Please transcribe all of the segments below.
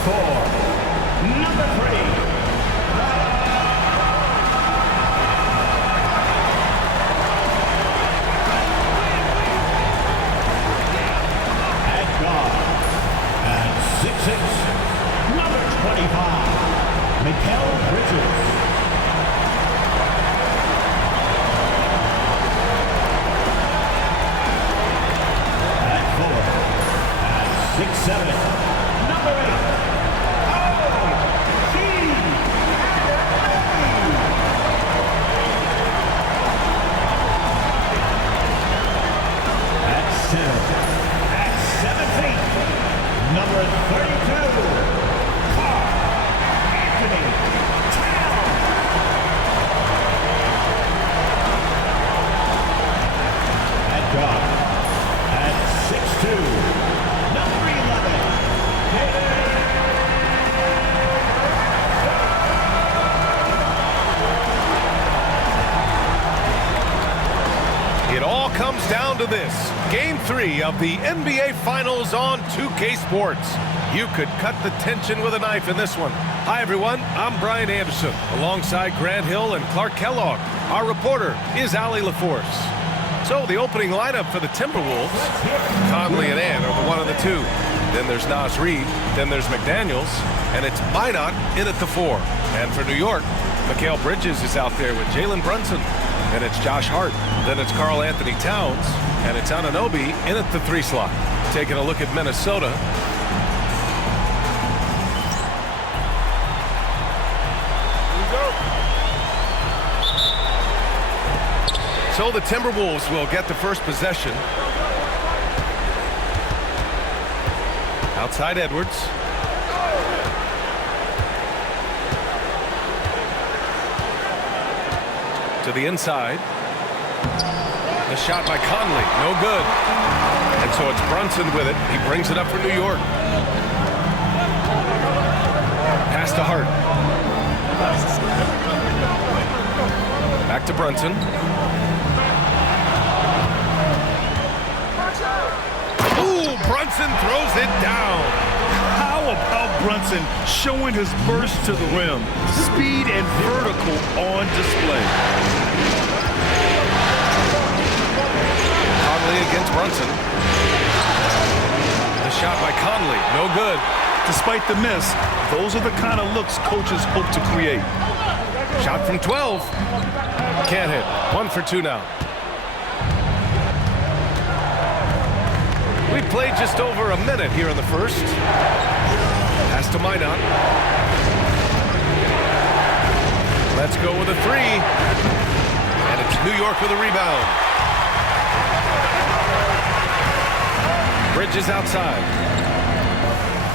score, number 3. At 6'6", number 25, Mikal Bridges. At 4, at 6'7", number 8, at 7, at 7 feet, number 32, Anthony Towns. At guard, at 6'2", number 11, It all comes down to this. Game 3 of the NBA Finals on 2K Sports. You could cut the tension with a knife in this one. Hi, everyone. I'm Brian Anderson, alongside Grant Hill and Clark Kellogg. Our reporter is Allie LaForce. So, the opening lineup for the Timberwolves, Conley and Ant are the 1 and the 2. Then there's Naz Reid. Then there's McDaniels. And it's Minot in at the 4. And for New York, Mikal Bridges is out there with Jalen Brunson. And it's Josh Hart. Then it's Karl Anthony Towns. And it's Anunoby in at the 3 slot. Taking a look at Minnesota. So the Timberwolves will get the first possession. Outside Edwards. To the inside. The shot by Conley, no good. And so it's Brunson with it. He brings it up for New York. Pass to Hart. Back to Brunson. Ooh, Brunson throws it down. How about Brunson showing his burst to the rim? Speed and vertical on display. Conley against Brunson. The shot by Conley, no good. Despite the miss, those are the kind of looks coaches hope to create. Shot from 12. Can't hit. 1 for 2 now. We played just over a minute here in the first. Pass to Minot. Let's go with a 3. And it's New York with a rebound. Bridges outside.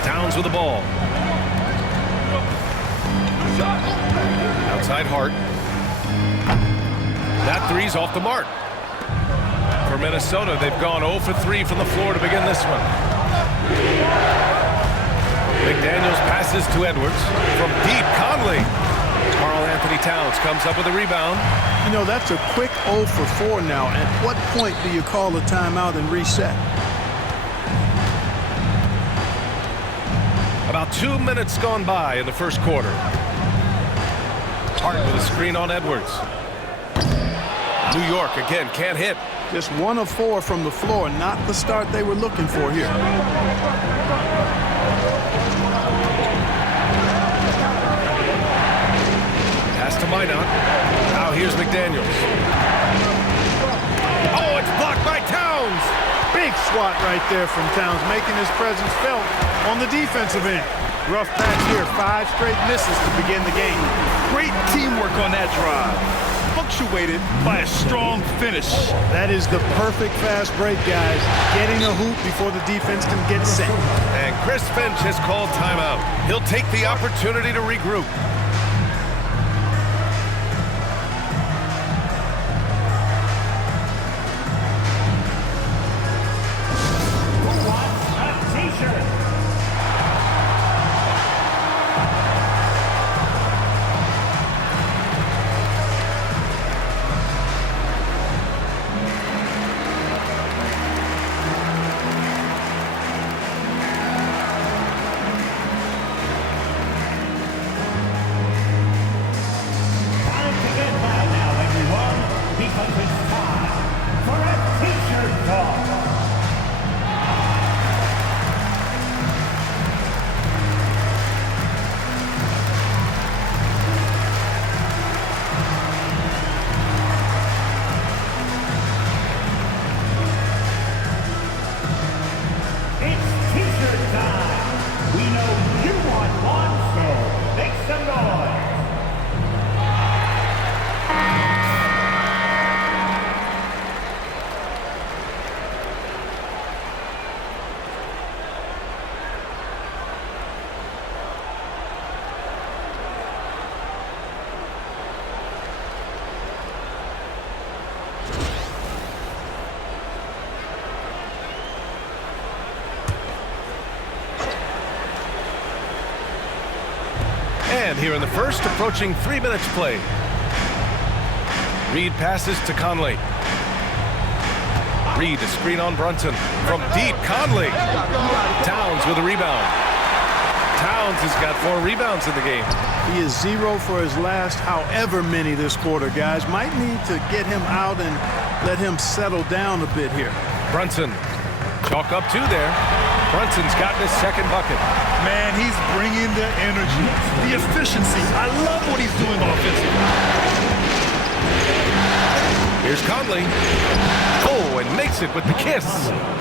Towns with the ball. Outside Hart. That 3's off the mark. For Minnesota, they've gone 0 for 3 from the floor to begin this one. McDaniels passes to Edwards. From deep, Conley. Karl Anthony Towns comes up with a rebound. You know, that's a quick 0 for 4 now. At what point do you call a timeout and reset? About 2 minutes gone by in the first quarter. Hart with a screen on Edwards. New York again can't hit. Just 1 of 4 from the floor, not the start they were looking for here. Pass to Minot. Now here's McDaniels. Oh, it's blocked by Towns. Big swat right there from Towns, making his presence felt on the defensive end. Rough patch here, 5 straight misses to begin the game. Great teamwork on that drive. Punctuated by a strong finish. That is the perfect fast break, guys. Getting a hoop before the defense can get set. And Chris Finch has called timeout. He'll take the opportunity to regroup. And here in the first, approaching 3 minutes played. Reed passes to Conley. Reed, a screen on Brunson. From deep, Conley. Towns with a rebound. Towns has got 4 rebounds in the game. He is 0 for his last however many this quarter, guys. Might need to get him out and let him settle down a bit here. Brunson, chalk up 2 there. Brunson's gotten his second bucket. Man, he's bringing the energy, the efficiency. I love what he's doing offensively. Here's Conley. Oh, and makes it with the kiss.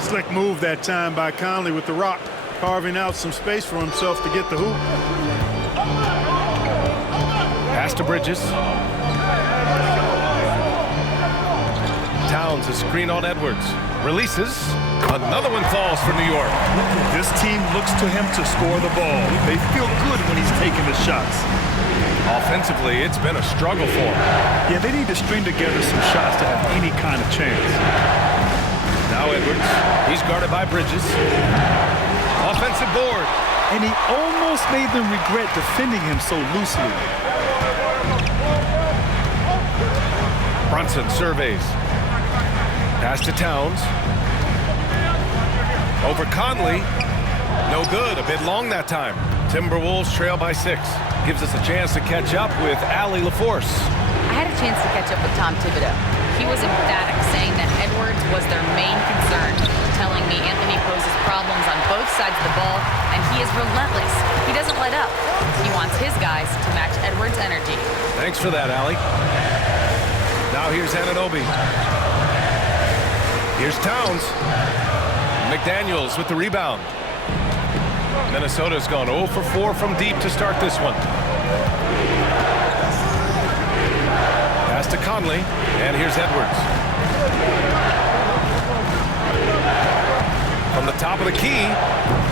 Slick move that time by Conley with the rock, carving out some space for himself to get the hoop. Pass to Bridges. Towns, a screen on Edwards. Releases. Another one falls for New York. This team looks to him to score the ball. They feel good when he's taking the shots. Offensively, it's been a struggle for him. Yeah, they need to string together some shots to have any kind of chance. Now Edwards. He's guarded by Bridges. Offensive board. And he almost made them regret defending him so loosely. Brunson surveys. Pass to Towns. Over Conley. No good. A bit long that time. Timberwolves trail by 6. Gives us a chance to catch up with Allie LaForce. I had a chance to catch up with Tom Thibodeau. He was emphatic, saying that Edwards was their main concern, telling me Anthony poses problems on both sides of the ball, and he is relentless. He doesn't let up. He wants his guys to match Edwards' energy. Thanks for that, Allie. Now here's Anunoby. Here's Towns. McDaniels with the rebound. Minnesota's gone 0 for 4 from deep to start this one. Pass to Conley, and here's Edwards. From the top of the key.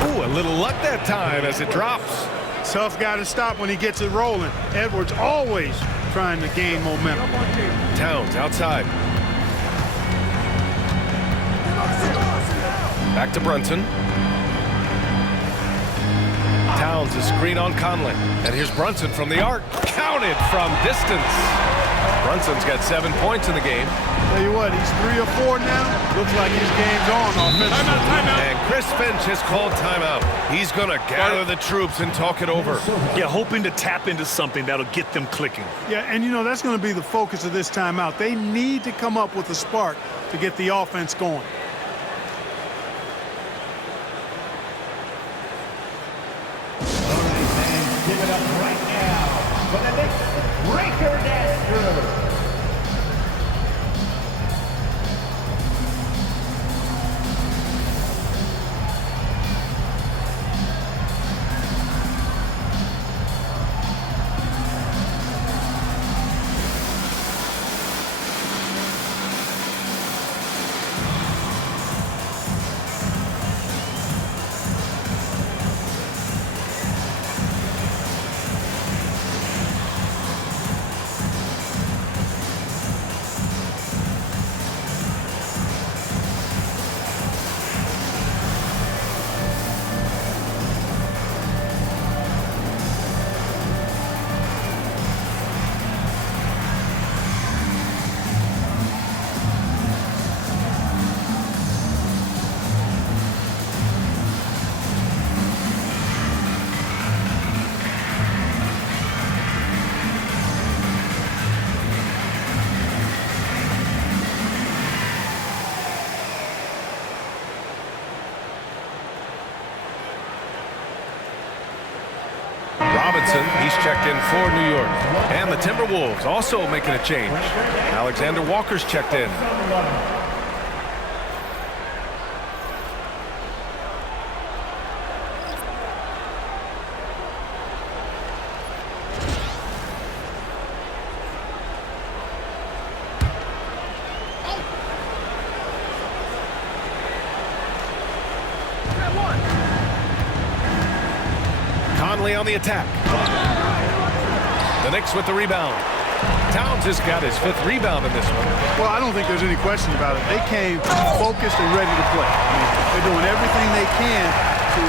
Ooh, a little luck that time as it drops. Tough guy to stop when he gets it rolling. Edwards always trying to gain momentum. Towns outside. Back to Brunson. Towns, a screen on Conley. And here's Brunson from the arc. Counted from distance. Brunson's got 7 points in the game. Tell you what, he's 3 or 4 now. Looks like his game's on offensively. Timeout. And Chris Finch has called timeout. He's going to gather the troops and talk it over. Yeah, hoping to tap into something that'll get them clicking. Yeah, and you know, that's going to be the focus of this timeout. They need to come up with a spark to get the offense going. Give it up right now for the Knicks, Breaker Andrew. Robinson, he's checked in for New York. And the Timberwolves also making a change. Alexander Walker's checked in. Conley on the attack. The Knicks with the rebound. Towns has got his 5th rebound in this one. Well, I don't think there's any question about it. They came focused and ready to play. I mean, they're doing everything they can to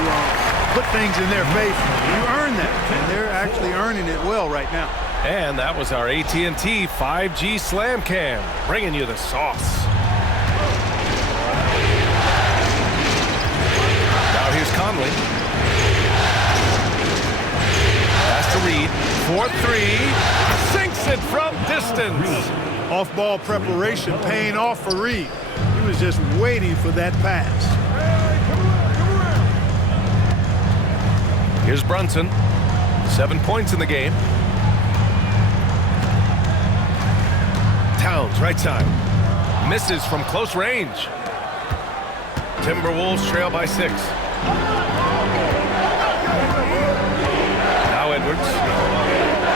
put things in their favor. You earn that, and they're actually earning it well right now. And that was our AT&T 5G Slam Cam, bringing you the sauce. Now here's Conley. Pass to Reed. 4-3. Sinks it from distance. Off-ball preparation paying off for Reed. He was just waiting for that pass. Here's Brunson. 7 points in the game. Towns, right side. Misses from close range. Timberwolves trail by 6. Now Edwards.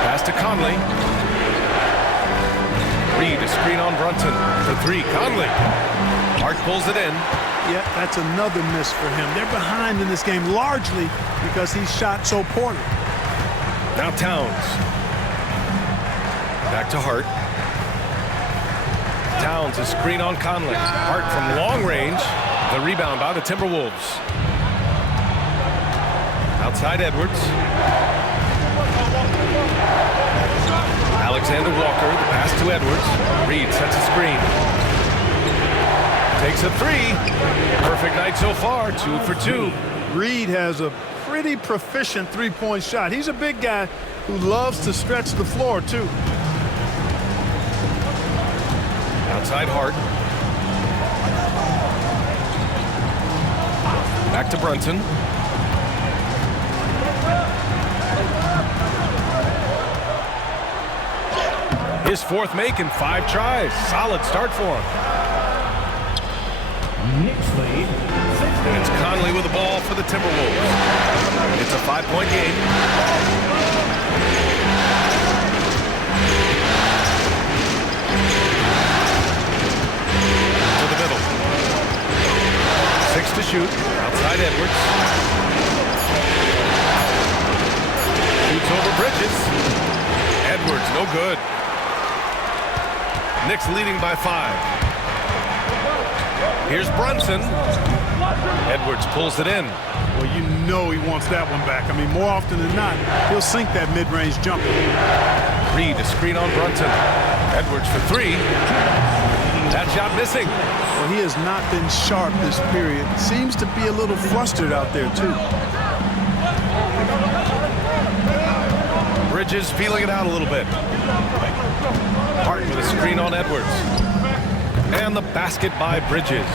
Pass to Conley. Reed, a screen on Brunson. For 3, Conley. Hart pulls it in. Yeah, that's another miss for him. They're behind in this game largely because he shot so poorly. Now Towns. Back to Hart. Towns, a screen on Conley. Hart from long range. The rebound by the Timberwolves. Outside Edwards. Alexander Walker, the pass to Edwards. Reed sets a screen. Takes a 3. Perfect night so far, 2 for 2. Reed has a pretty proficient three-point shot. He's a big guy who loves to stretch the floor, too. Outside Hart. Back to Brunson. His 4th make in 5 tries. Solid start for him. Knicks lead. And it's Conley with the ball for the Timberwolves. It's a 5-point game. To the middle. 6 to shoot. Outside Edwards. Shoots over Bridges. Edwards, no good. Knicks leading by 5. Here's Brunson. Edwards pulls it in. Well, you know he wants that one back. I mean, more often than not, he'll sink that mid-range jumper. Reed, a screen on Brunson. Edwards for 3. That shot missing. Well, he has not been sharp this period. Seems to be a little flustered out there, too. Bridges feeling it out a little bit. Hart with a screen on Edwards. And the basket by Bridges.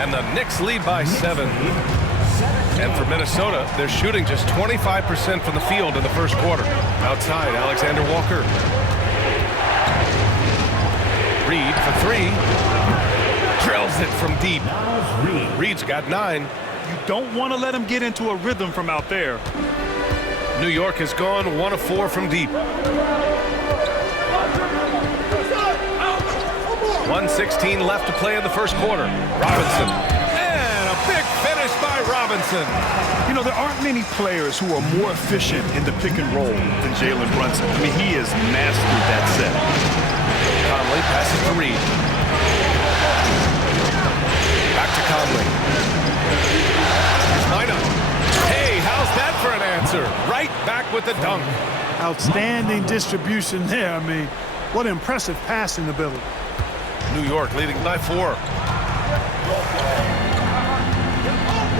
And the Knicks lead by 7. And for Minnesota, they're shooting just 25% from the field in the first quarter. Outside, Alexander Walker. Reed for 3. Drills it from deep. Reed's got 9. You don't want to let him get into a rhythm from out there. New York has gone 1 of 4 from deep. 1:16 left to play in the first quarter. Robinson. And a big finish by Robinson. You know, there aren't many players who are more efficient in the pick and roll than Jalen Brunson. I mean, he has mastered that set. Conley passes to Reed. Back to Conley. Here's lineup. Hey, how's that for an answer? Right back with the dunk. Outstanding distribution there. I mean, what impressive passing ability. New York leading by 4.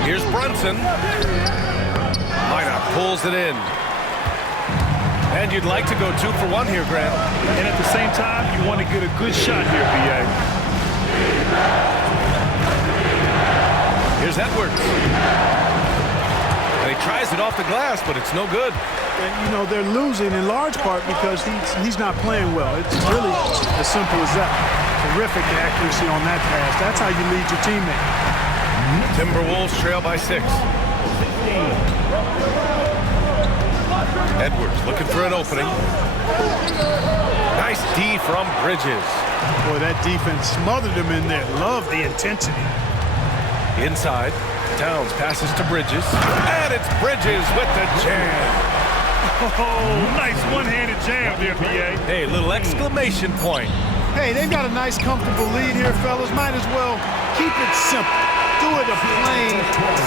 Here's Brunson. Minot pulls it in. And you'd like to go 2 for 1 here, Grant. And at the same time, you want to get a good shot here, B.A. Here's Edwards. And he tries it off the glass, but it's no good. And, you know, they're losing in large part because he's not playing well. It's really as simple as that. Terrific accuracy on that pass. That's how you lead your teammate. Timberwolves trail by 6. Edwards looking for an opening. Nice D from Bridges. Boy, that defense smothered him in there. Love the intensity. Inside, Towns passes to Bridges. And it's Bridges with the jam. Oh, nice one-handed jam there, B.A. Hey, little exclamation point. Hey, they've got a nice, comfortable lead here, fellas. Might as well keep it simple. threw it a plain,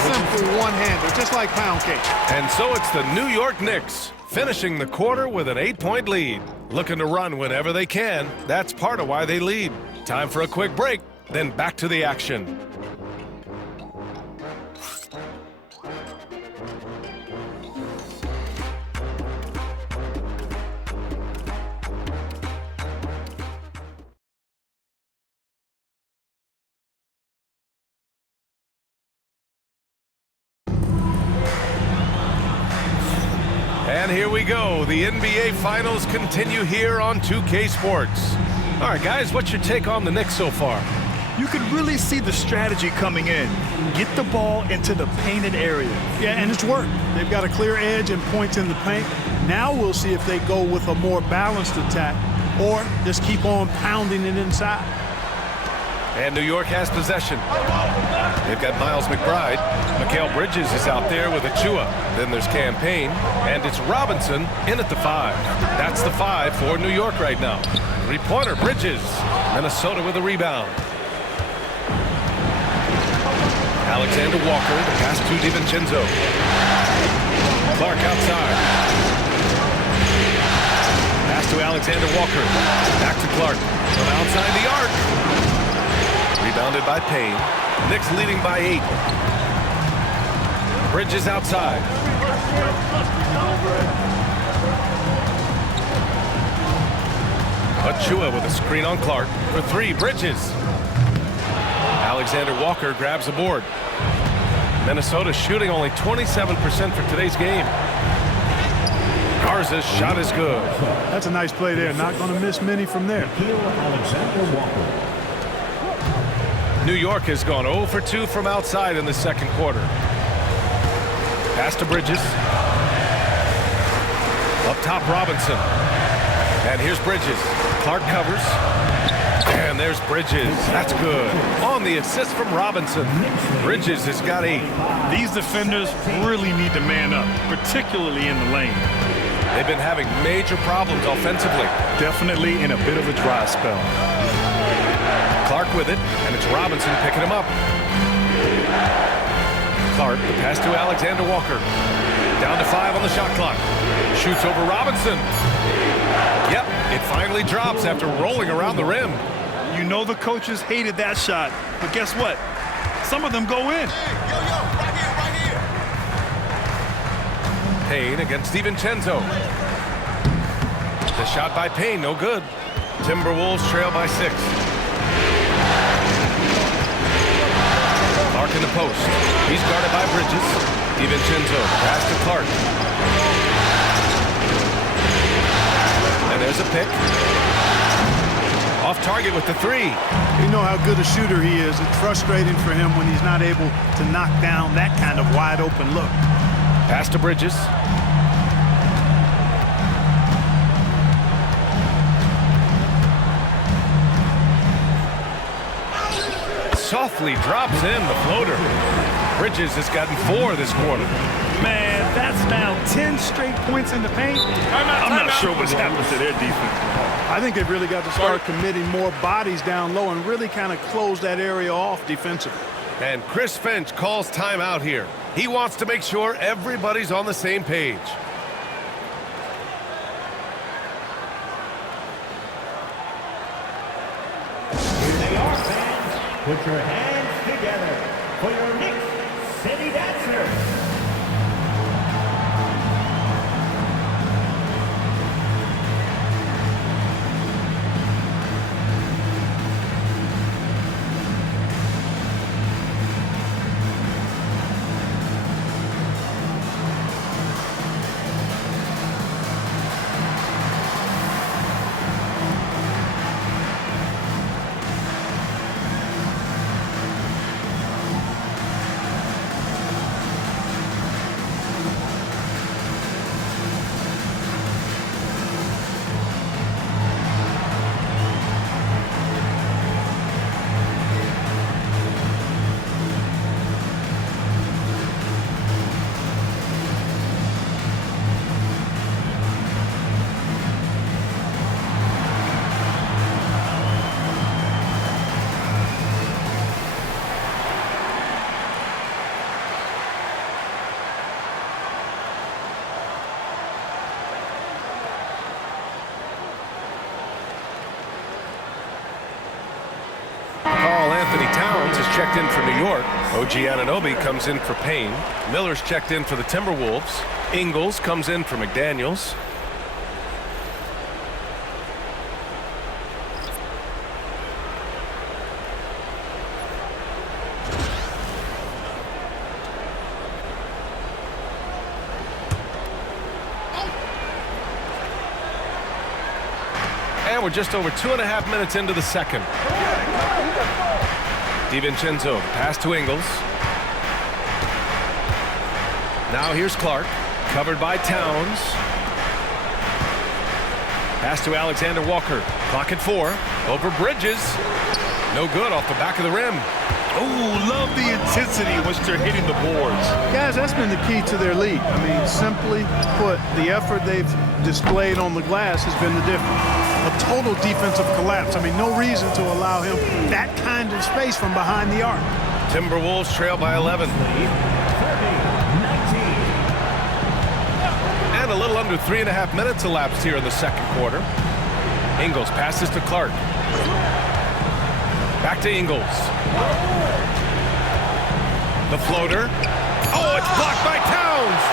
simple one-hander, just like pound cake. And so it's the New York Knicks finishing the quarter with an 8-point lead. Looking to run whenever they can. That's part of why they lead. Time for a quick break, then back to the action. And here we go. The NBA Finals continue here on 2K Sports. All right, guys, what's your take on the Knicks so far? You can really see the strategy coming in. Get the ball into the painted area. Yeah, and it's worked. They've got a clear edge and points in the paint. Now we'll see if they go with a more balanced attack or just keep on pounding it inside. And New York has possession. They've got Miles McBride. Mikal Bridges is out there with Achua. Then there's Campaign. And it's Robinson in at the 5. That's the 5 for New York right now. Three-pointer, Bridges. Minnesota with a rebound. Alexander Walker, the pass to DiVincenzo. Clark outside. Pass to Alexander Walker. Back to Clark. From outside the arc. Rebounded by Payne. Knicks leading by 8. Bridges outside. Achua with a screen on Clark for 3. Bridges. Alexander Walker grabs a board. Minnesota shooting only 27% for today's game. Garza's shot is good. That's a nice play there. Not going to miss many from there. Alexander Walker. New York has gone 0 for 2 from outside in the second quarter. Pass to Bridges. Up top, Robinson. And here's Bridges. Clark covers. And there's Bridges. That's good. On the assist from Robinson. Bridges has got 8. These defenders really need to man up, particularly in the lane. They've been having major problems offensively. Definitely in a bit of a dry spell. Clark with it, and it's Robinson picking him up. Clark, the pass to Alexander Walker. Down to 5 on the shot clock. Shoots over Robinson. Yep, it finally drops after rolling around the rim. You know the coaches hated that shot, but guess what? Some of them go in. Payne against DiVincenzo. The shot by Payne, no good. Timberwolves trail by 6. Clark in the post. He's guarded by Bridges. DiVincenzo pass to Clark. And there's a pick. Off target with the 3. You know how good a shooter he is. It's frustrating for him when he's not able to knock down that kind of wide open look. Pass to Bridges. Softly drops in the floater. Bridges has gotten 4 this quarter. Man, that's now 10 straight points in the paint. I'm not sure what's happened to their defense. I think they've really got to start committing more bodies down low and really kind of close that area off defensively. And Chris Finch calls timeout here. He wants to make sure everybody's on the same page. Here they are, fans. Put your hands together for your Knicks City Dancers. checked in for New York. OG Anunoby comes in for Payne. Miller's checked in for the Timberwolves. Ingles comes in for McDaniels. And we're just over 2.5 minutes into the second. DiVincenzo, pass to Ingles. Now here's Clark, covered by Towns. Pass to Alexander Walker. Clock at 4. Over Bridges. No good off the back of the rim. Oh, love the intensity once they're hitting the boards. Guys, that's been the key to their lead. I mean, simply put, the effort they've displayed on the glass has been the difference. A total defensive collapse. I mean, no reason to allow him that kind of space from behind the arc. Timberwolves trail by 11. 30, 19. And a little under 3.5 minutes elapsed here in the second quarter. Ingles passes to Clark. Back to Ingles. The floater. Oh, it's blocked by Towns.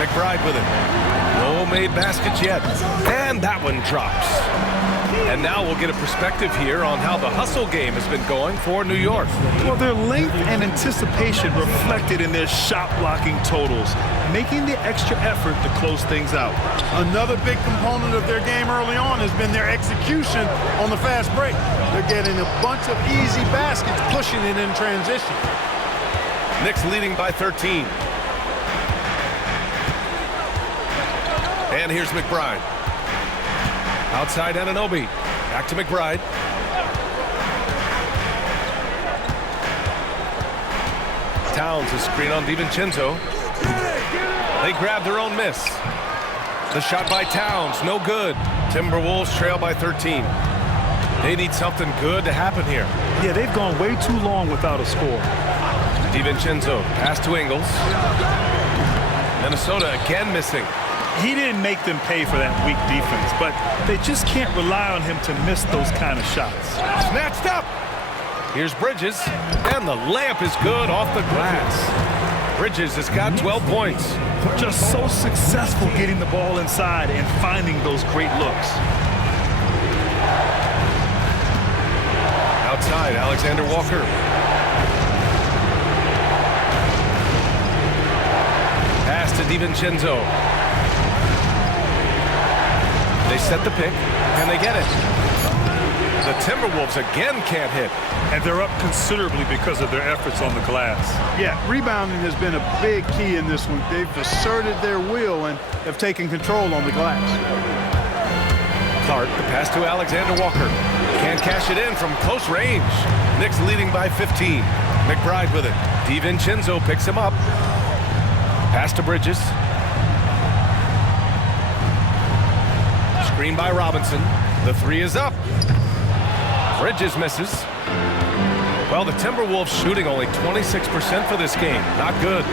McBride with it. No made baskets yet. And that one drops. And now we'll get a perspective here on how the hustle game has been going for New York. Well, their length and anticipation reflected in their shot blocking totals, making the extra effort to close things out. Another big component of their game early on has been their execution on the fast break. They're getting a bunch of easy baskets, pushing it in transition. Knicks leading by 13. And here's McBride. Outside Anunoby. Back to McBride. Towns a screen on DiVincenzo. They grab their own miss. The shot by Towns, no good. Timberwolves trail by 13. They need something good to happen here. Yeah, they've gone way too long without a score. DiVincenzo, pass to Ingles. Minnesota again missing. He didn't make them pay for that weak defense, but they just can't rely on him to miss those kind of shots. Snatched up. Here's Bridges, and the layup is good off the glass. Bridges has got 12 points. Just so successful getting the ball inside and finding those great looks. Outside, Alexander Walker. Pass to DiVincenzo. They set the pick. Can they get it? The Timberwolves again can't hit. And they're up considerably because of their efforts on the glass. Yeah, rebounding has been a big key in this one. They've asserted their will and have taken control on the glass. Clark, the pass to Alexander Walker. Can't cash it in from close range. Knicks leading by 15. McBride with it. DiVincenzo picks him up. Pass to Bridges. Screen by Robinson. The three is up. Bridges misses. Well, the Timberwolves shooting only 26% for this game. Not good.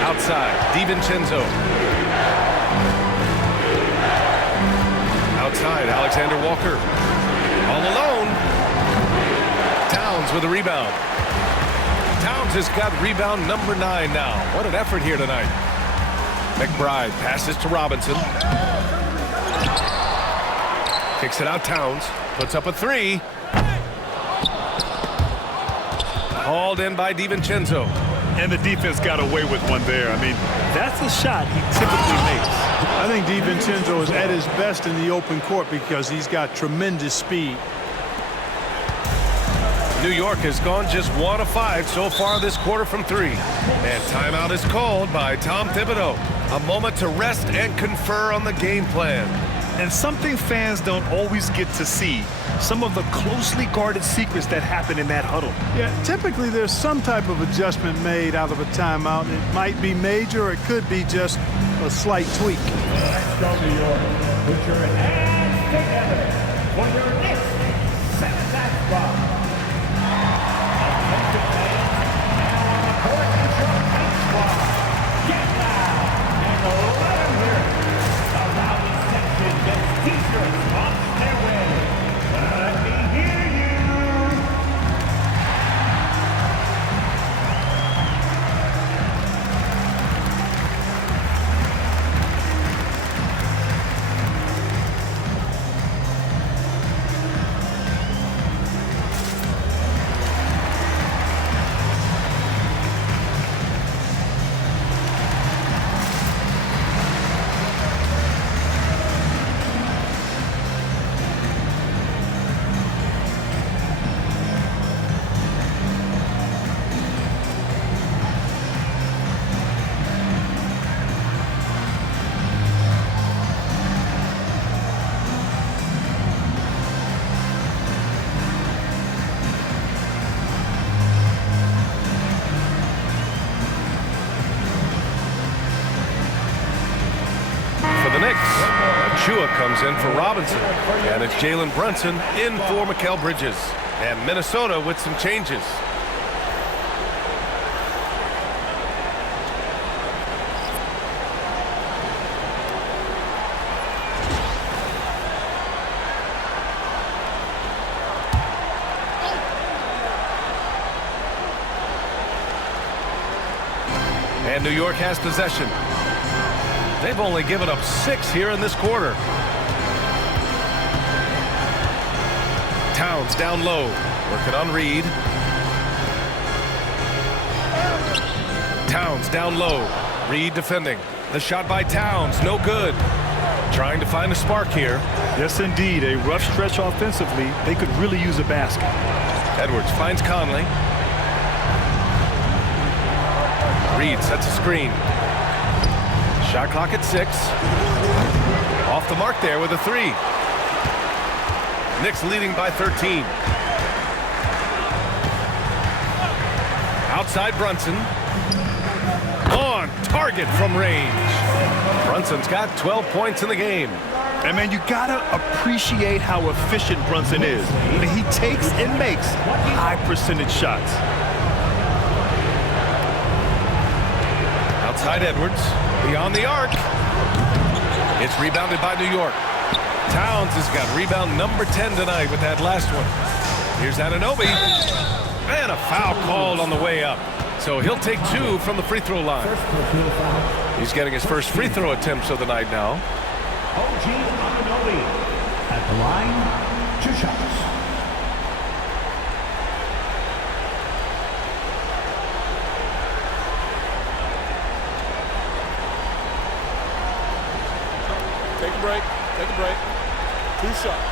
Outside, DiVincenzo. Outside, Alexander Walker. All alone. Towns with a rebound. Towns has got rebound number 9 now. What an effort here tonight. McBride passes to Robinson. Kicks it out, Towns. Puts up a 3. Hauled in by DiVincenzo. And the defense got away with one there. I mean, that's a shot he typically makes. I think DiVincenzo is at his best in the open court because he's got tremendous speed. New York has gone just 1 of 5 so far this quarter from 3. And timeout is called by Tom Thibodeau. A moment to rest and confer on the game plan. And something fans don't always get to see, some of the closely guarded secrets that happen in that huddle. Yeah, typically there's some type of adjustment made out of a timeout. It might be major, or it could be just a slight tweak. Let's go, New York. Put your hands together for your next set spot. Offensive fans, now on the court is your next squad. Get loud and let them hear it. Allow the section to comes in for Robinson. And it's Jalen Brunson in for Mikal Bridges. And Minnesota with some changes. And New York has possession. They've only given up 6 here in this quarter. Towns down low, working on Reed. Towns down low, Reed defending. The shot by Towns, no good. Trying to find a spark here. Yes, indeed, a rough stretch offensively. They could really use a basket. Edwards finds Conley. Reed sets a screen. Shot clock at 6. Off the mark there with a 3. Knicks leading by 13. Outside Brunson. On target from range. Brunson's got 12 points in the game. And man, you gotta appreciate how efficient Brunson is. He takes and makes high percentage shots. Outside Edwards, beyond the arc. It's rebounded by New York. Towns has got rebound number 10 tonight with that last one. Here's Anunoby. And a foul called on the way up. So he'll take 2 from the free throw line. He's getting his first free throw attempts of the night now. OG Anunoby at the line, 2 shots. Take a break. Take a break. 2 shots.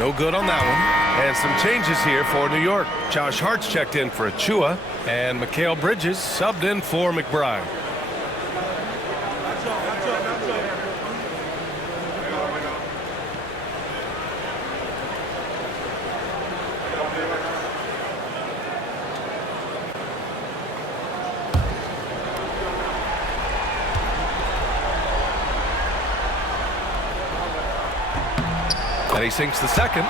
No good on that one. And some changes here for New York. Josh Hart's checked in for Achua, and Mikal Bridges subbed in for McBride. And he sinks the second.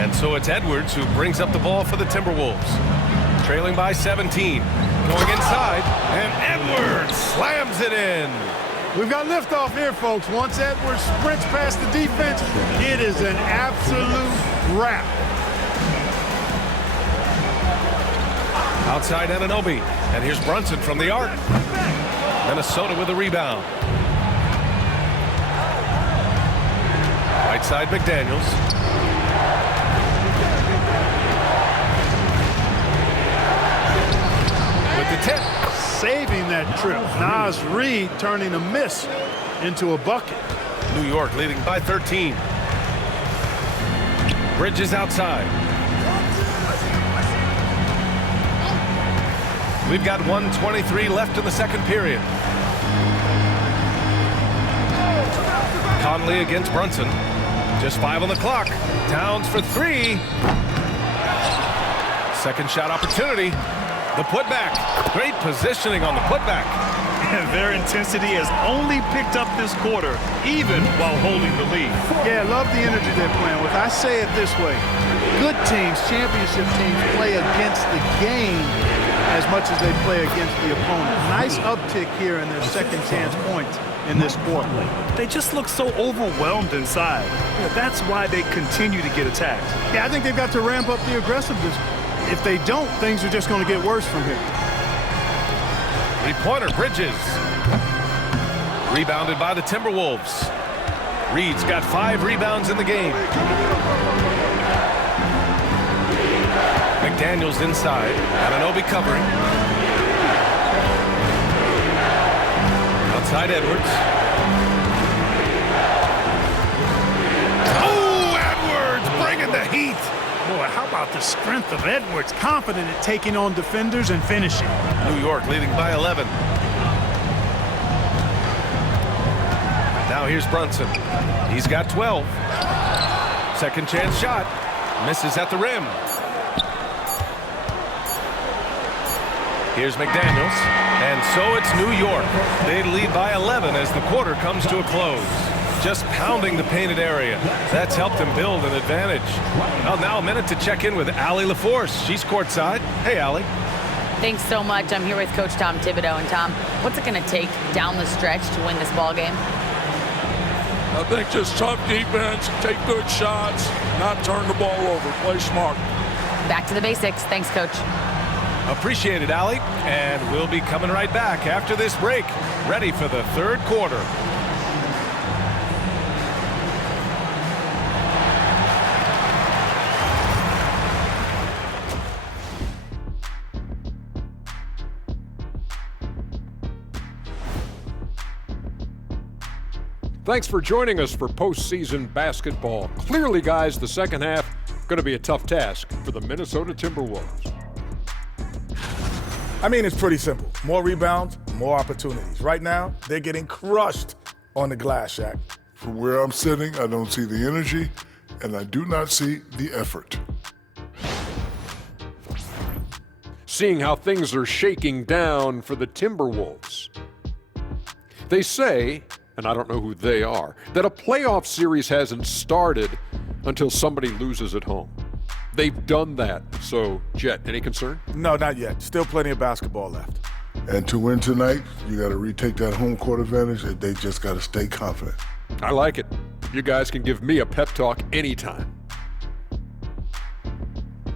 And so it's Edwards who brings up the ball for the Timberwolves. Trailing by 17. Going inside, and Edwards slams it in. We've got liftoff here, folks. Once Edwards sprints past the defense, it is an absolute wrap. Outside Anunoby. And here's Brunson from the arc. Minnesota with a rebound. Right side McDaniels. With the tip. Saving that trip. Nas Reed turning a miss into a bucket. New York leading by 13. Bridges outside. We've got 1:23 left in the second period. Conley against Brunson. Just 5 on the clock. Towns for 3. Second shot opportunity. The putback. Great positioning on the putback. And their intensity has only picked up this quarter, even while holding the lead. Yeah, love the energy they're playing with. I say it this way. Good teams, championship teams, play against the game as much as they play against the opponent. Nice uptick here in their second chance points in this quarter. They just look so overwhelmed inside. That's why they continue to get attacked. Yeah, I think they've got to ramp up the aggressiveness. If they don't, things are just going to get worse from here. Three-pointer, Bridges. Rebounded by the Timberwolves. Reed's got 5 rebounds in the game. McDaniels inside. Anunoby covering. Outside Edwards. Oh, Edwards bringing the heat. Boy, how about the strength of Edwards? Confident at taking on defenders and finishing. New York leading by 11. Now here's Brunson. He's got 12. Second chance shot. Misses at the rim. Here's McDaniels. And so it's New York. They lead by 11 as the quarter comes to a close. Just pounding the painted area. That's helped them build an advantage. Well, now a minute to check in with Allie LaForce. She's courtside. Hey, Allie. Thanks so much. I'm here with Coach Tom Thibodeau. And Tom, what's it going to take down the stretch to win this ball game? I think just tough defense, take good shots, not turn the ball over, play smart. Back to the basics. Thanks, Coach. Appreciate it, Allie. And we'll be coming right back after this break. Ready for the third quarter. Thanks for joining us for postseason basketball. Clearly, guys, the second half going to be a tough task for the Minnesota Timberwolves. I mean, it's pretty simple. More rebounds, more opportunities. Right now, they're getting crushed on the glass, Shaq. From where I'm sitting, I don't see the energy, and I do not see the effort. Seeing how things are shaking down for the Timberwolves. They say, and I don't know who they are, that a playoff series hasn't started until somebody loses at home. They've done that. So, Jet, any concern? No, not yet. Still plenty of basketball left. And to win tonight, you got to retake that home court advantage, and they just got to stay confident. I like it. You guys can give me a pep talk anytime.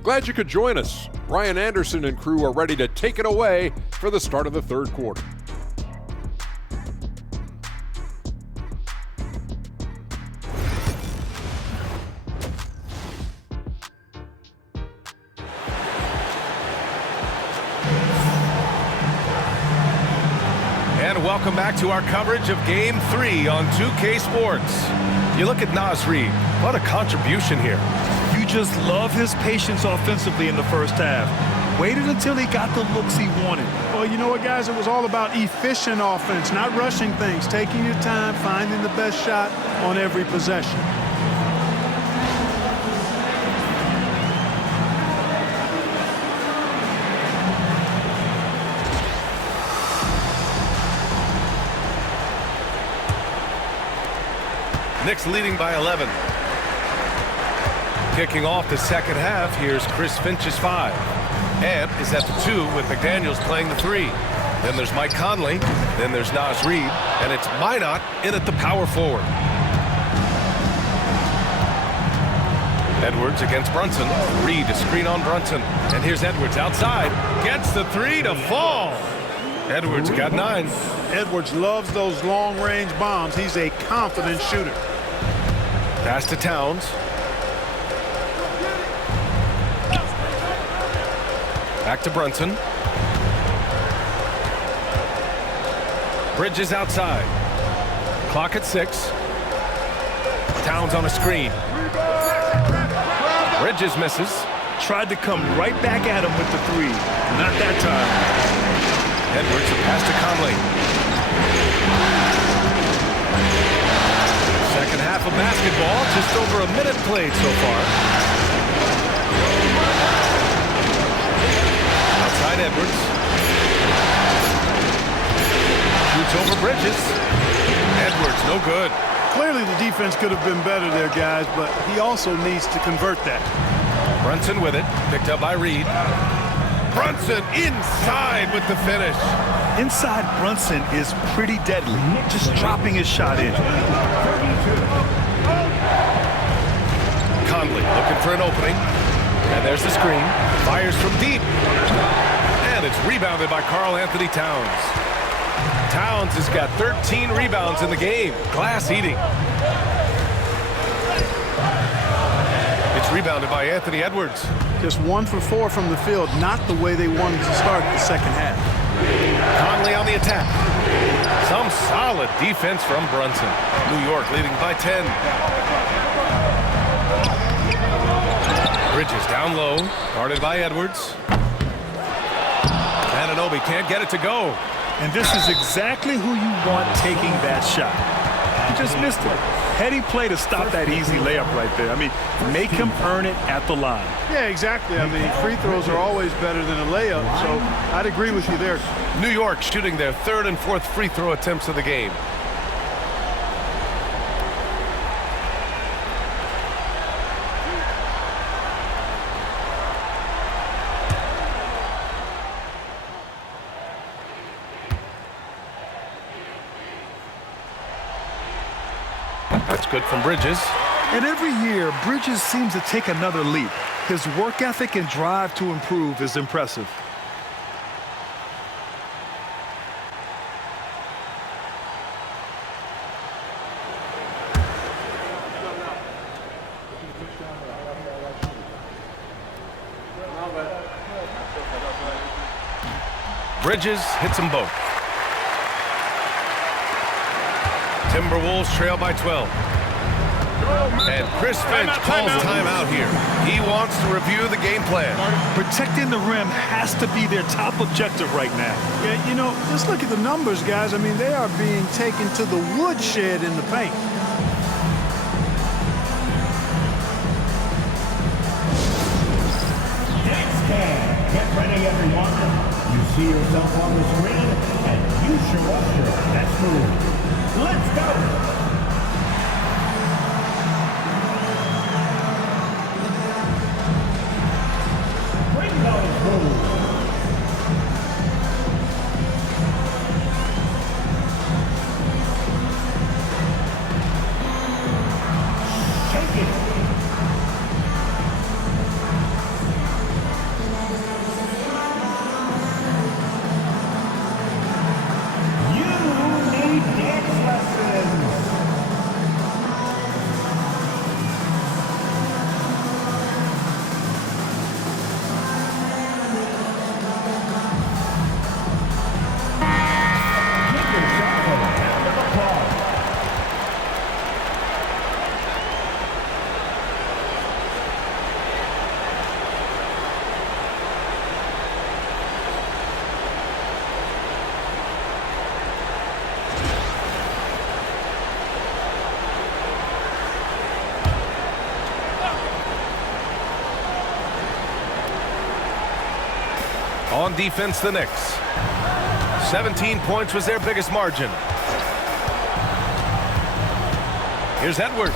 Glad you could join us. Brian Anderson and crew are ready to take it away for the start of the third quarter. Welcome back to our coverage of Game 3 on 2K Sports. You look at Naz Reid. What a contribution here. You just love his patience offensively in the first half. Waited until he got the looks he wanted. Well, you know what, guys? It was all about efficient offense, not rushing things, taking your time, finding the best shot on every possession. Knicks leading by 11. Kicking off the second half, here's Chris Finch's 5. Ant is at the 2 with McDaniels playing the 3. Then there's Mike Conley. Then there's Naz Reid. And it's Minot in at the power forward. Edwards against Brunson. Reid to screen on Brunson. And here's Edwards outside. Gets the 3 to fall. Edwards got 9. Edwards loves those long-range bombs. He's a confident shooter. Pass to Towns. Back to Brunson. Bridges outside. Clock at 6. Towns on a screen. Bridges misses. Tried to come right back at him with the 3. Not that time. Edwards a pass to Conley. Second half of basketball, just over a minute played so far. Outside Edwards. Shoots over Bridges. Edwards, no good. Clearly the defense could have been better there, guys, but he also needs to convert that. Brunson with it, picked up by Reid. Brunson inside with the finish. Inside Brunson is pretty deadly, just dropping his shot in. Conley looking for an opening. And there's the screen. Fires from deep. And it's rebounded by Karl Anthony Towns. Towns has got 13 rebounds in the game. Glass eating. It's rebounded by Anthony Edwards. Just 1 for 4 from the field, not the way they wanted to start the second half. Conley on the attack. Some solid defense from Brunson. New York leading by 10. Bridges down low, guarded by Edwards. Anunoby can't get it to go. And this is exactly who you want taking that shot. He just missed it. Heady play to stop that easy layup right there. I mean, make him earn it at the line. Yeah, exactly. I mean, free throws are always better than a layup, so I'd agree with you there. New York shooting their third and fourth free throw attempts of the game. That's good from Bridges. And every year, Bridges seems to take another leap. His work ethic and drive to improve is impressive. Bridges hits them both. Timberwolves trail by 12. And Chris Finch calls timeout here. He wants to review the game plan. Protecting the rim has to be their top objective right now. Yeah, you know, just look at the numbers, guys. I mean, they are being taken to the woodshed in the paint. Next game. Get ready, everyone. You see yourself on the screen, and you show us your best move. Let's go. On defense, the Knicks. 17 points was their biggest margin. Here's Edwards.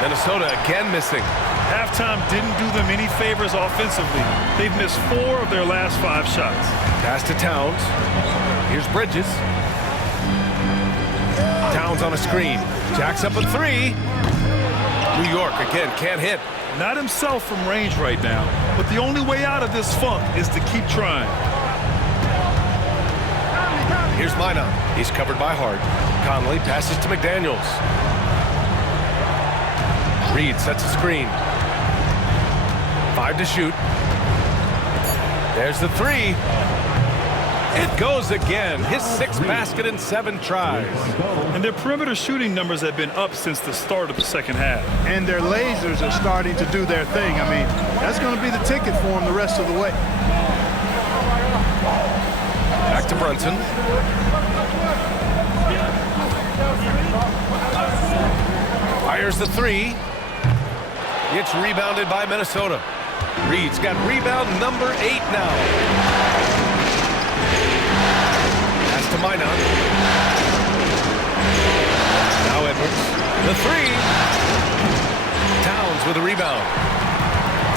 Minnesota again missing. Halftime didn't do them any favors offensively. They've missed 4 of their last 5 shots. Pass to Towns. Here's Bridges. Towns on a screen. Jacks up a 3. New York again can't hit. Not himself from range right now, but the only way out of this funk is to keep trying. Here's Minot. He's covered by Hart. Conley passes to McDaniels. Reed sets a screen. 5 to shoot. There's the 3. It goes again. His 6th basket in 7 tries. And their perimeter shooting numbers have been up since the start of the second half. And their lasers are starting to do their thing. I mean, that's going to be the ticket for them the rest of the way. Back to Brunson. Fires the 3. It's rebounded by Minnesota. Reed's got rebound number 8 now. Pass to Minot. Now Edwards. The 3. Towns with a rebound.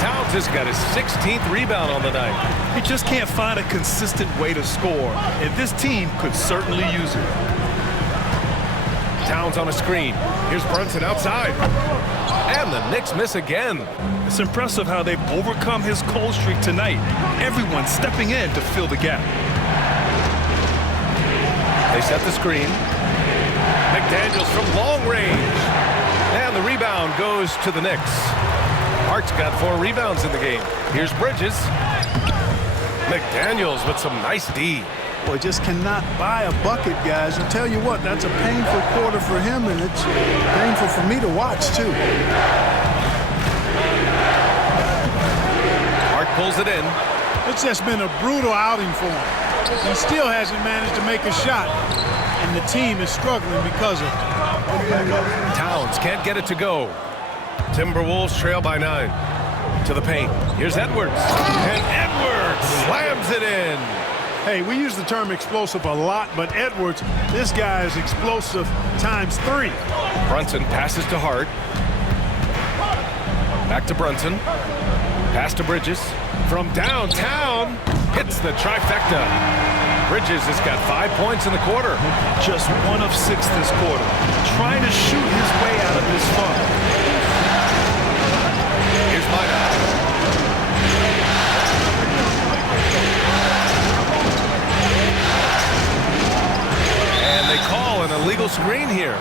Towns has got his 16th rebound on the night. He just can't find a consistent way to score, and this team could certainly use it. Towns on a screen. Here's Brunson outside. And the Knicks miss again. It's impressive how they've overcome his cold streak tonight. Everyone stepping in to fill the gap. They set the screen. McDaniels from long range. And the rebound goes to the Knicks. Hart's got 4 rebounds in the game. Here's Bridges. McDaniels with some nice D. Boy, just cannot buy a bucket, guys. I'll tell you what, that's a painful quarter for him, and it's painful for me to watch, too. Hart pulls it in. It's just been a brutal outing for him. He still hasn't managed to make a shot. and the team is struggling because of it. Towns can't get it to go. Timberwolves trail by 9. To the paint. Here's Edwards. And Edwards slams it in. Hey, we use the term explosive a lot, but Edwards, this guy is explosive times 3. Brunson passes to Hart. Back to Brunson. Pass to Bridges. From downtown, hits the trifecta. Bridges has got 5 points in the quarter. Just 1 of 6 this quarter. Trying to shoot his way out of this funk. Here's Minot. And they call an illegal screen here.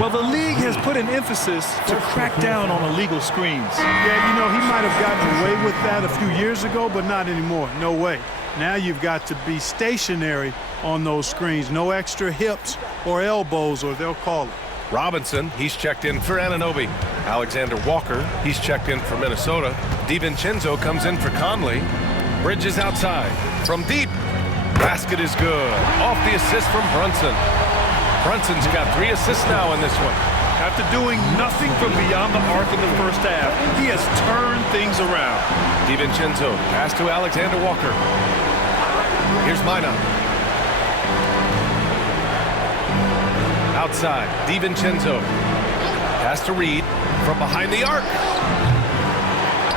Well, the league has put an emphasis to crack down on illegal screens. Yeah, you know, he might have gotten away with that a few years ago, but not anymore. No way. Now you've got to be stationary on those screens. No extra hips or elbows, or they'll call it. Robinson, he's checked in for Anunoby. Alexander Walker, he's checked in for Minnesota. DiVincenzo comes in for Conley. Bridges outside. From deep. Basket is good. Off the assist from Brunson. Brunson's got 3 assists now in this one. After doing nothing from beyond the arc in the first half, he has turned things around. DiVincenzo, pass to Alexander Walker. Here's Minot. Outside, DiVincenzo. Pass to Reed from behind the arc.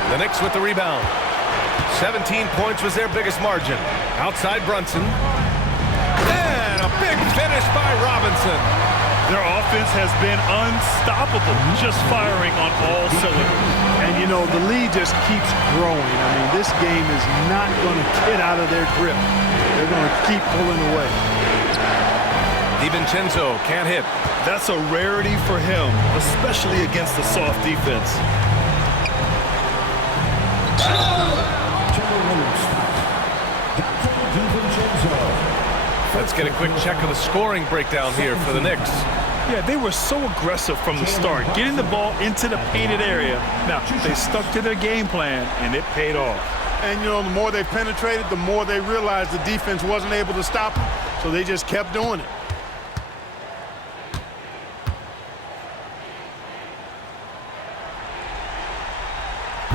The Knicks with the rebound. 17 points was their biggest margin. Outside Brunson. And a big finish by Robinson. Their offense has been unstoppable, just firing on all cylinders. And, you know, the lead just keeps growing. I mean, this game is not going to get out of their grip. They're going to keep pulling away. DiVincenzo can't hit. That's a rarity for him, especially against the soft defense. Let's get a quick check of the scoring breakdown here for the Knicks. Yeah, they were so aggressive from the start, getting the ball into the painted area. Now, they stuck to their game plan, and it paid off. And, you know, the more they penetrated, the more they realized the defense wasn't able to stop them, so they just kept doing it.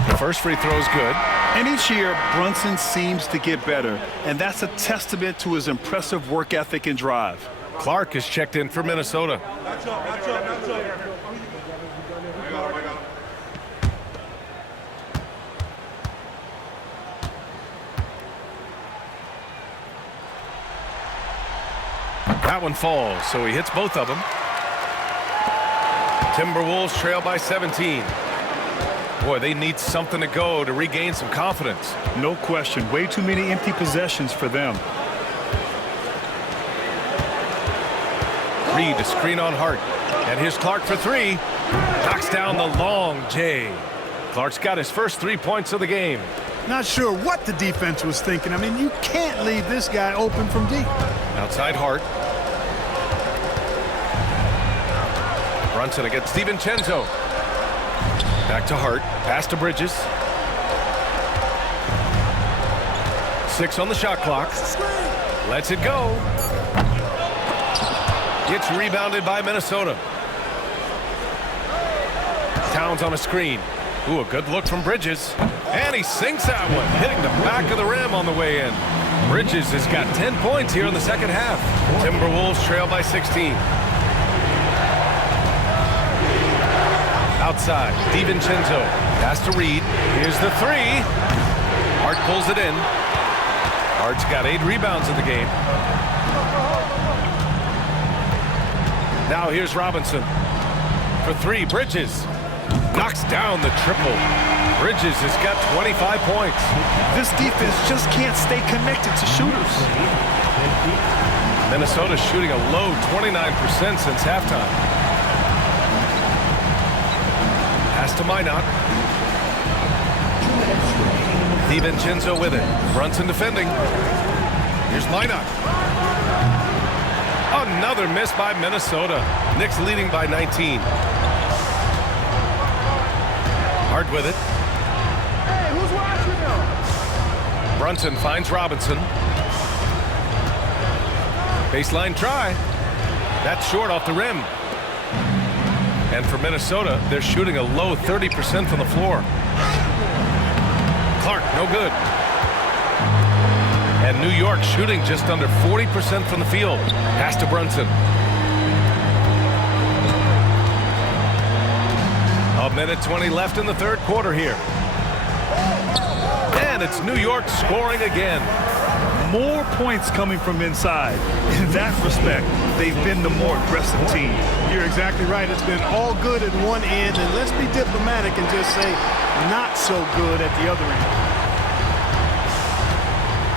The first free throw is good. And each year, Brunson seems to get better, and that's a testament to his impressive work ethic and drive. Clark is checked in for Minnesota. That one falls, so he hits both of them. Timberwolves trail by 17. Boy, they need something to go to regain some confidence. No question. Way too many empty possessions for them. Reed to screen on Hart. And here's Clark for 3. Knocks down the long J. Clark's got his first 3 points of the game. Not sure what the defense was thinking. I mean, you can't leave this guy open from deep. Outside Hart. Brunson against DiVincenzo. Back to Hart. Pass to Bridges. 6 on the shot clock. Lets it go. Gets rebounded by Minnesota. Towns on a screen. Ooh, a good look from Bridges. And he sinks that one, hitting the back of the rim on the way in. Bridges has got 10 points here in the second half. Timberwolves trail by 16. Outside, DiVincenzo. Pass to Reed. Here's the 3. Hart pulls it in. Hart's got 8 rebounds in the game. Now here's Robinson. For 3, Bridges. Knocks down the triple. Bridges has got 25 points. This defense just can't stay connected to shooters. Minnesota's shooting a low 29% since halftime. Pass to Minot. DiVincenzo with it. Brunson defending. Here's Minot. Another miss by Minnesota. Knicks leading by 19. Hart with it. Hey, who's watching now? Brunson finds Robinson. Baseline try. That's short off the rim. And for Minnesota, they're shooting a low 30% from the floor. Clark, no good. And New York shooting just under 40% from the field. Pass to Brunson. A minute 20 left in the third quarter here. And it's New York scoring again. More points coming from inside. In that respect, they've been the more aggressive team. You're exactly right. It's been all good at one end, and let's be diplomatic and just say not so good at the other end.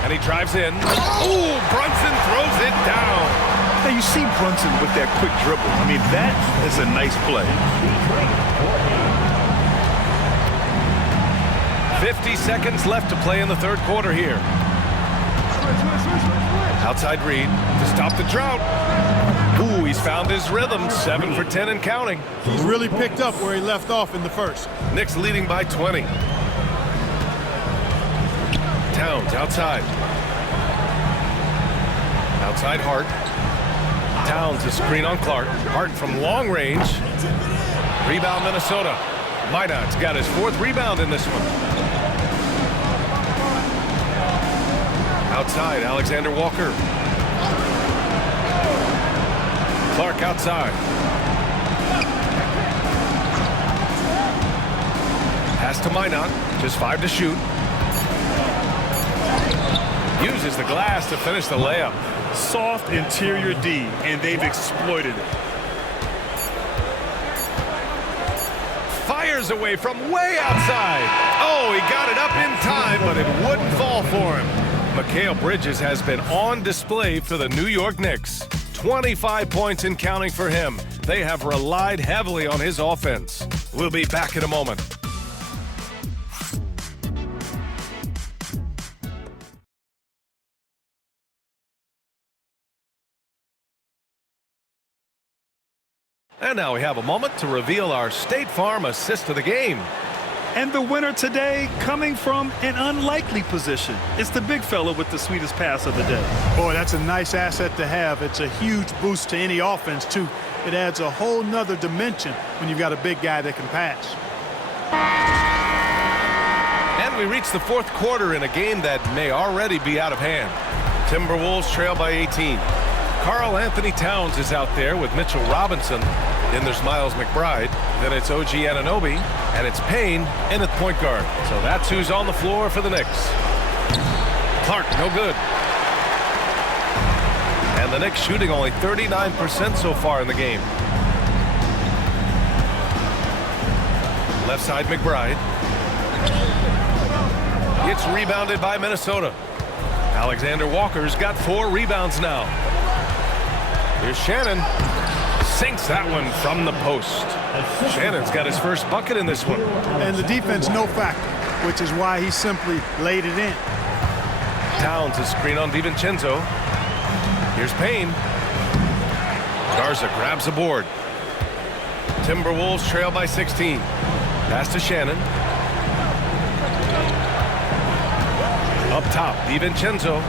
And he drives in. Ooh, Brunson throws it down. Now you see Brunson with that quick dribble. I mean, that is a nice play. 50 seconds left to play in the third quarter here. Outside Reed to stop the drought. Ooh, he's found his rhythm. 7 for 10 and counting. He's really picked up where he left off in the first. Knicks leading by 20. Towns outside. Outside Hart. Towns a screen on Clark. Hart from long range. Rebound Minnesota. Minot's got his 4th rebound in this one. Outside, Alexander Walker. Clark outside. Pass to Minot. Just 5 to shoot. Uses the glass to finish the layup. Soft interior D, and they've exploited it. Fires away from way outside. Oh, he got it up in time, but it wouldn't fall for him. Mikal Bridges has been on display for the New York Knicks. 25 points and counting for him. They have relied heavily on his offense. We'll be back in a moment. And now we have a moment to reveal our State Farm assist of the game. And the winner today coming from an unlikely position. It's the big fella with the sweetest pass of the day. Boy, that's a nice asset to have. It's a huge boost to any offense, too. It adds a whole nother dimension when you've got a big guy that can pass. And we reach the fourth quarter in a game that may already be out of hand. Timberwolves trail by 18. Karl Anthony Towns is out there with Mitchell Robinson. Then there's Miles McBride. Then it's OG Anunoby. And it's Payne in at point guard. So that's who's on the floor for the Knicks. Clark, no good. And the Knicks shooting only 39% so far in the game. Left side, McBride. It's rebounded by Minnesota. Alexander Walker's got 4 rebounds now. Here's Shannon. Sinks that one from the post. Shannon's got his first bucket in this one. And the defense no factor, which is why he simply laid it in. Towns a screen on DiVincenzo. Here's Payne. Garza grabs the board. Timberwolves trail by 16. Pass to Shannon. Up top, DiVincenzo.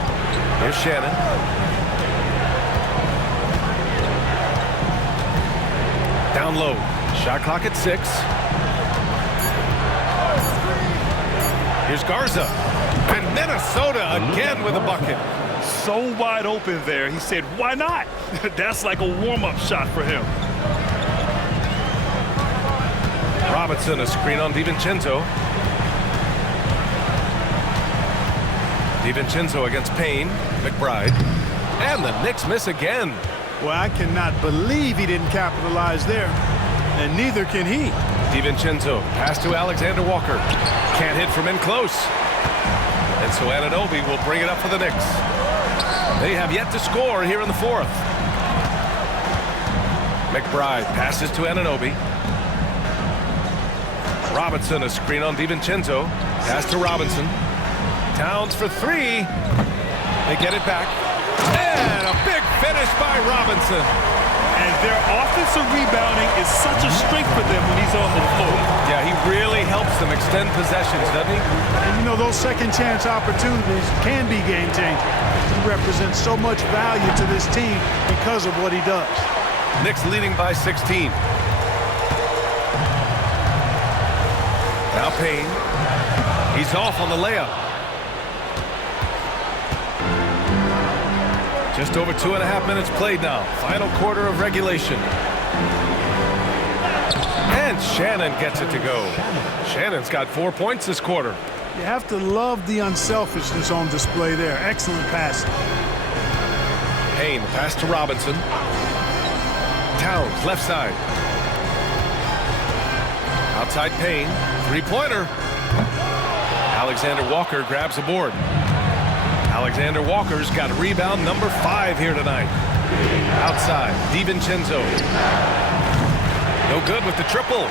Here's Shannon. Down low. Shot clock at 6. Here's Garza. And Minnesota again with a bucket. So wide open there. He said, why not? That's like a warm-up shot for him. Robinson a screen on DiVincenzo. DiVincenzo against Payne. McBride. And the Knicks miss again. Well, I cannot believe he didn't capitalize there. And neither can he. DiVincenzo, pass to Alexander Walker. Can't hit from in close. And so Anunoby will bring it up for the Knicks. They have yet to score here in the fourth. McBride passes to Anunoby. Robinson, a screen on DiVincenzo. Pass to Robinson. Towns for 3. They get it back. And a big finish by Robinson. And their offensive rebounding is such a strength for them when he's on the floor. Yeah, he really helps them extend possessions, doesn't he? And you know, those second chance opportunities can be game changing. He represents so much value to this team because of what he does. Knicks leading by 16. Now Payne. He's off on the layup. Just over 2.5 minutes played now. Final quarter of regulation. And Shannon gets it to go. Shannon's got 4 points this quarter. You have to love the unselfishness on display there. Excellent pass. Payne, the pass to Robinson. Towns, left side. Outside Payne, three-pointer. Alexander Walker grabs a board. Alexander Walker's got rebound number 5 here tonight. Outside, DiVincenzo. No good with the triple.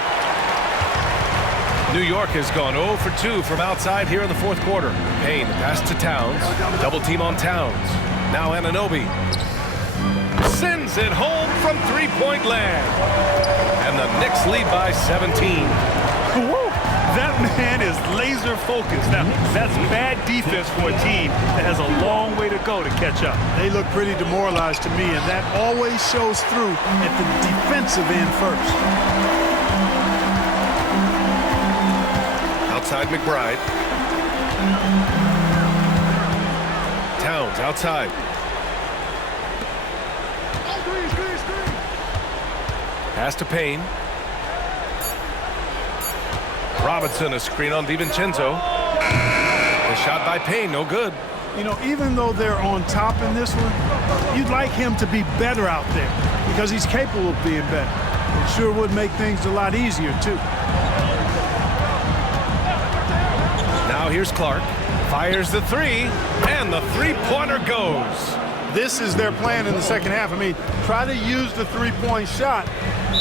New York has gone 0 for 2 from outside here in the fourth quarter. Payne, the pass to Towns. Double team on Towns. Now Anunoby. Sends it home from three-point land. And the Knicks lead by 17. Woo! That man is laser focused. Now, that's bad defense for a team that has a long way to go to catch up. They look pretty demoralized to me, and that always shows through at the defensive end first. Outside McBride. Towns outside. Pass to Payne. Robinson, a screen on DiVincenzo. The shot by Payne, no good. You know, even though they're on top in this one, you'd like him to be better out there because he's capable of being better. It sure would make things a lot easier, too. Now here's Clark. Fires the three, and the three-pointer goes. This is their plan in the second half. I mean, try to use the three-point shot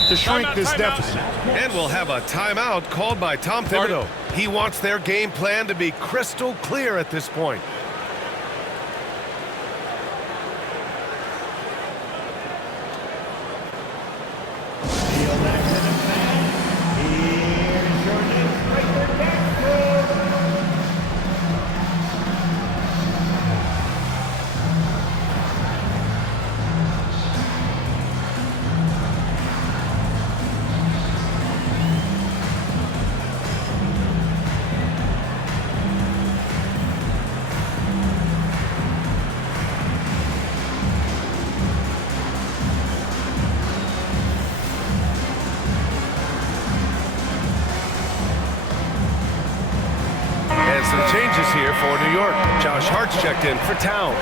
to shrink this deficit. And we'll have a timeout called by Tom Thibodeau. He wants their game plan to be crystal clear at this point. Changes here for New York. Josh Hart's checked in for Towns.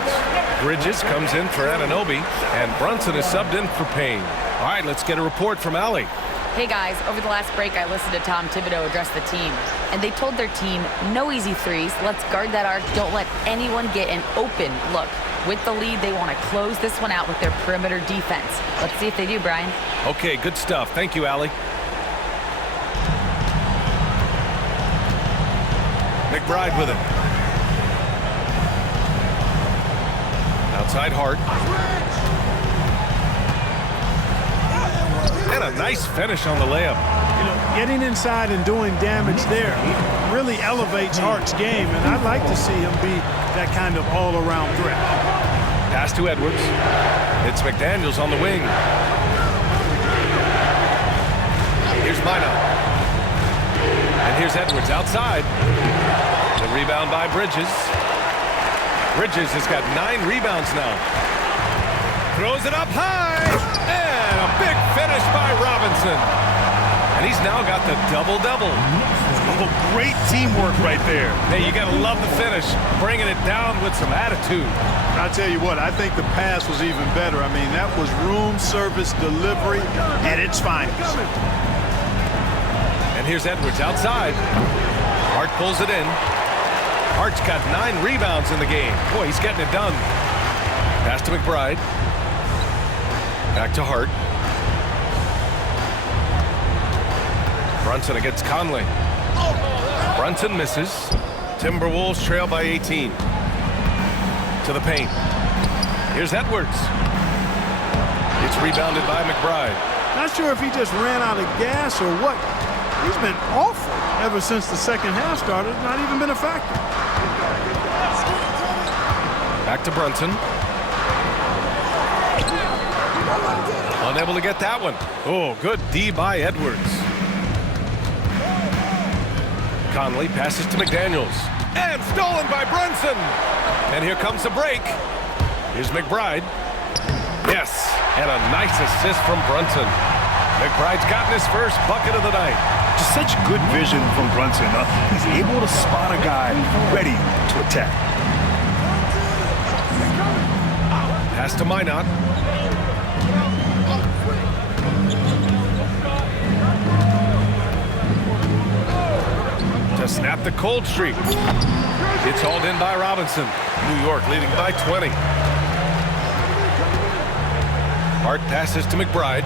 Bridges comes in for Anunoby, and Brunson is subbed in for Payne. All right, let's get a report from Allie. Hey guys, over the last break I listened to Tom Thibodeau address the team, and they told their team, no easy threes, let's guard that arc, don't let anyone get an open look. With the lead, they want to close this one out with their perimeter defense. Let's see if they do, Brian. Okay, good stuff. Thank you, Allie. McBride with it. Outside Hart. And a nice finish on the layup. You know, getting inside and doing damage there really elevates Hart's game, and I'd like to see him be that kind of all-around threat. Pass to Edwards. It's McDaniels on the wing. Here's Minot. And here's Edwards outside. The rebound by Bridges. Bridges has got 9 rebounds now. Throws it up high. And a big finish by Robinson. And he's now got the double-double. Oh, great teamwork right there. Hey, you got to love the finish. Bringing it down with some attitude. I'll tell you what, I think the pass was even better. I mean, that was room service delivery at its finest. And here's Edwards outside. Hart pulls it in. Hart's got 9 rebounds in the game. Boy, he's getting it done. Pass to McBride. Back to Hart. Brunson against Conley. Brunson misses. Timberwolves trail by 18. To the paint. Here's Edwards. It's rebounded by McBride. Not sure if he just ran out of gas or what. He's been awful ever since the second half started. Not even been a factor. Back to Brunson. Unable to get that one. Oh, good D by Edwards. Conley passes to McDaniels. And stolen by Brunson. And here comes the break. Here's McBride. Yes, and a nice assist from Brunson. McBride's gotten his first bucket of the night. Just such good vision from Brunson. He's able to spot a guy ready to attack. Pass to Minot. To snap the cold streak. It's hauled in by Robinson. New York leading by 20. Hart passes to McBride.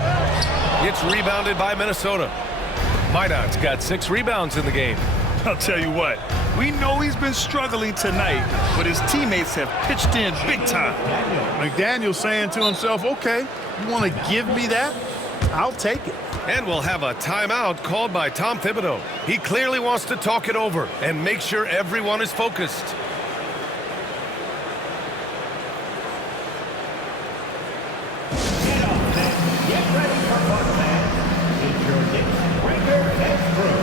It's rebounded by Minnesota. Minot's got 6 rebounds in the game. I'll tell you what, we know he's been struggling tonight, but his teammates have pitched in big time. McDaniel's saying to himself, okay, you want to give me that? I'll take it. And we'll have a timeout called by Tom Thibodeau. He clearly wants to talk it over and make sure everyone is focused. Get ready for fun, fans. It's your Knicks Breaker and Crew.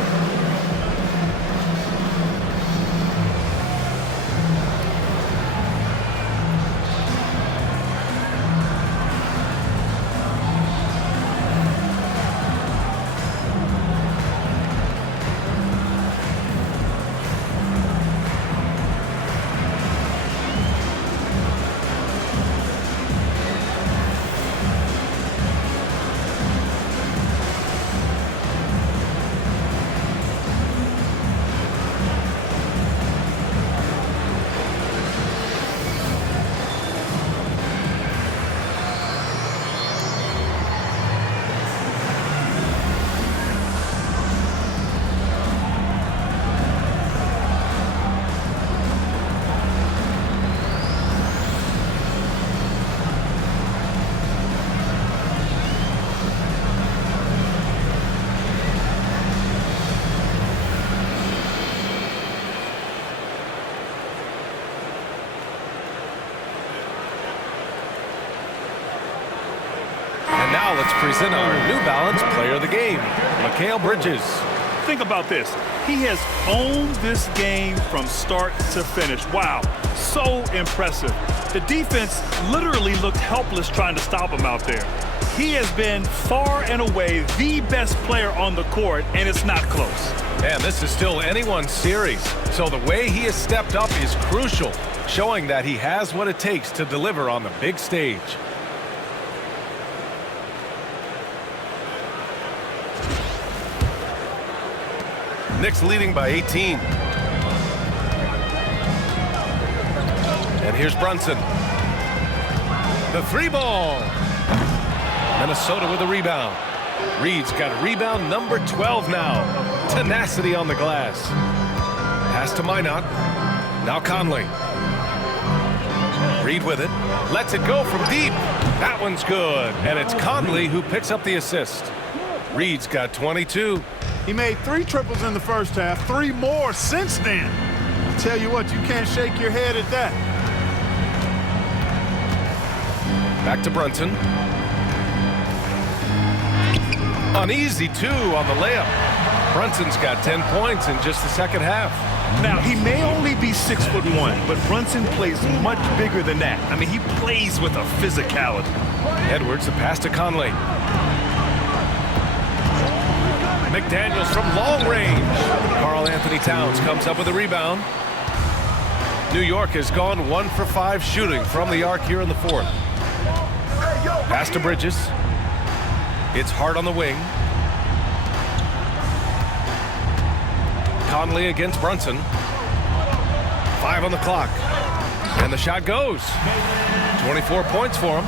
Now let's present our New Balance Player of the Game, Mikal Bridges. Think about this. He has owned this game from start to finish. Wow, so impressive. The defense literally looked helpless trying to stop him out there. He has been far and away the best player on the court, and it's not close. Man, this is still anyone's series. So the way he has stepped up is crucial, showing that he has what it takes to deliver on the big stage. Knicks leading by 18. And here's Brunson. The 3-ball. Minnesota with a rebound. Reed's got rebound number 12 now. Tenacity on the glass. Pass to Minot. Now Conley. Reed with it. Lets it go from deep. That one's good. And it's Conley who picks up the assist. Reed's got 22. He made 3 triples in the first half, 3 more since then. I tell you what, you can't shake your head at that. Back to Brunson. An easy 2 on the layup. Brunson's got 10 points in just the second half. Now, he may only be 6'1", but Brunson plays much bigger than that. I mean, he plays with a physicality. Edwards, the pass to Conley. McDaniels from long range. Karl Anthony Towns comes up with a rebound. New York has gone 1 for 5 shooting from the arc here in the fourth. Pass to Bridges. It's Hart on the wing. Conley against Brunson. 5 on the clock. And the shot goes. 24 points for him.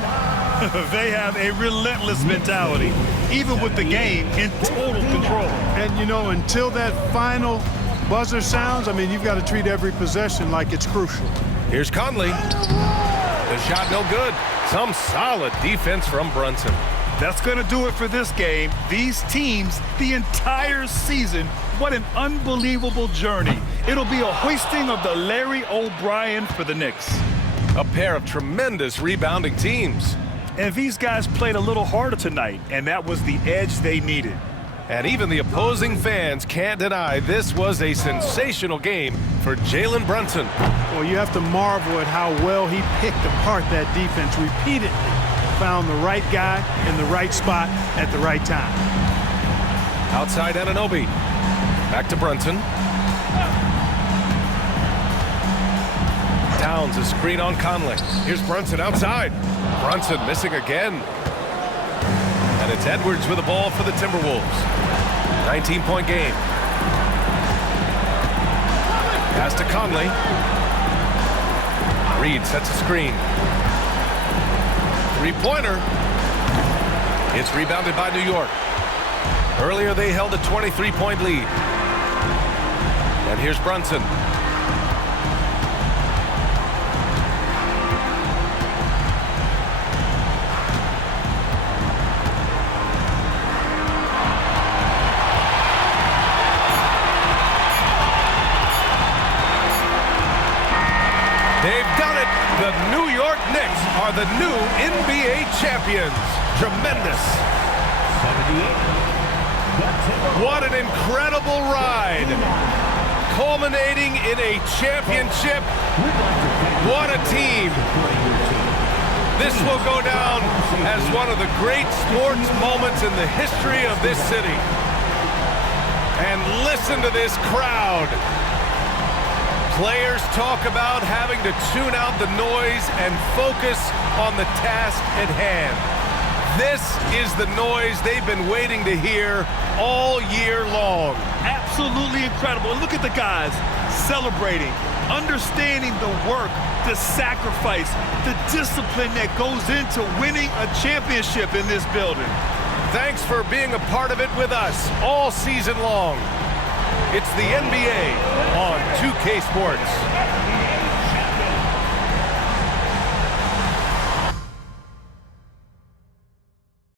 They have a relentless mentality, even with the game in total control. And, you know, until that final buzzer sounds, I mean, you've got to treat every possession like it's crucial. Here's Conley. The shot no good. Some solid defense from Brunson. That's going to do it for this game. These teams, the entire season, what an unbelievable journey. It'll be a hoisting of the Larry O'Brien for the Knicks. A pair of tremendous rebounding teams. And these guys played a little harder tonight, and that was the edge they needed. And even the opposing fans can't deny this was a sensational game for Jalen Brunson. Well, you have to marvel at how well he picked apart that defense repeatedly. Found the right guy in the right spot at the right time. Outside Anunoby. Back to Brunson. Downs a screen on Conley. Here's Brunson outside. Brunson missing again. And it's Edwards with the ball for the Timberwolves. 19-point game. Pass to Conley. Reed sets a screen. Three-pointer. It's rebounded by New York. Earlier they held a 23-point lead. And here's Brunson. They've done it. The New York Knicks are the new NBA champions. Tremendous. 78. What an incredible ride. Culminating in a championship. What a team. This will go down as one of the great sports moments in the history of this city. And listen to this crowd. Players talk about having to tune out the noise and focus on the task at hand. This is the noise they've been waiting to hear all year long. Absolutely incredible. Look at the guys celebrating, understanding the work, the sacrifice, the discipline that goes into winning a championship in this building. Thanks for being a part of it with us all season long. It's the NBA on 2K Sports.